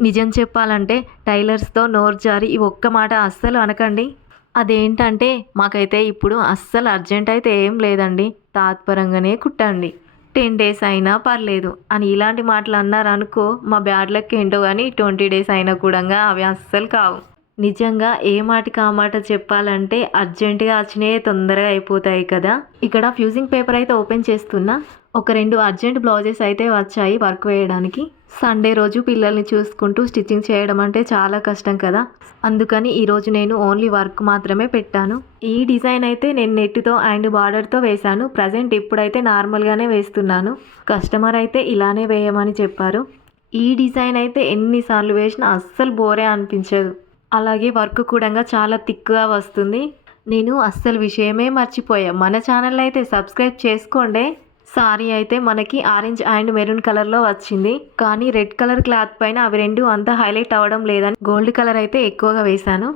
నిజం చెప్పాలంటే టైలర్స్‌తో నోరు జారి ఈ ఒక్క మాట అస్సలు అనకండి. అదేంటంటే మాకైతే ఇప్పుడు అస్సలు అర్జెంట్ అయితే ఏం లేదండి. తాత్పరంగానే కుట్టండి. 10 డేస్ అయినా పర్లేదు అని ఇలాంటి మాటలు అన్నారనుకో మా బ్యాడ్ లక్ ఏంటో గానీ 20 డేస్ అయినా కూడంగా అవి అస్సలు కావు. నిజంగా ఏ మాటకి ఆ మాట చెప్పాలంటే అర్జెంట్‌గా వచ్చినయే తొందరగా అయిపోతాయి కదా! ఇక్కడ ఫ్యూజింగ్ పేపర్ అయితే ఓపెన్ చేస్తున్నా. ఒక 2 అర్జెంట్ బ్లౌజెస్ అయితే వచ్చాయి వర్క్ వేయడానికి. సండే రోజు పిల్లల్ని చూసుకుంటూ స్టిచ్చింగ్ చేయడం అంటే చాలా కష్టం కదా! అందుకని ఈరోజు నేను ఓన్లీ వర్క్ మాత్రమే పెట్టాను. ఈ డిజైన్ అయితే నేను నెట్‌తో అండ్ బార్డర్‌తో వేశాను. ప్రజెంట్ ఇప్పుడైతే నార్మల్‌గానే వేస్తున్నాను. కస్టమర్ అయితే ఇలానే వేయమని చెప్పారు. ఈ డిజైన్ అయితే ఎన్ని సార్లు వేసినా అస్సలు బోరే అనిపించదు. అలాగే వర్క్ కూడంగా చాలా థిక్‌గా వస్తుంది. నేను అస్సలు విషయమే మర్చిపోయా. మన ఛానల్ అయితే సబ్స్క్రైబ్ చేసుకోండే. సారీ అయితే మనకి ఆరెంజ్ అండ్ మెరూన్ కలర్‌లో వచ్చింది. కానీ రెడ్ కలర్ క్లాత్ పైన అవి 2 అంత హైలైట్ అవ్వడం లేదని గోల్డ్ కలర్ అయితే ఎక్కువగా వేశాను.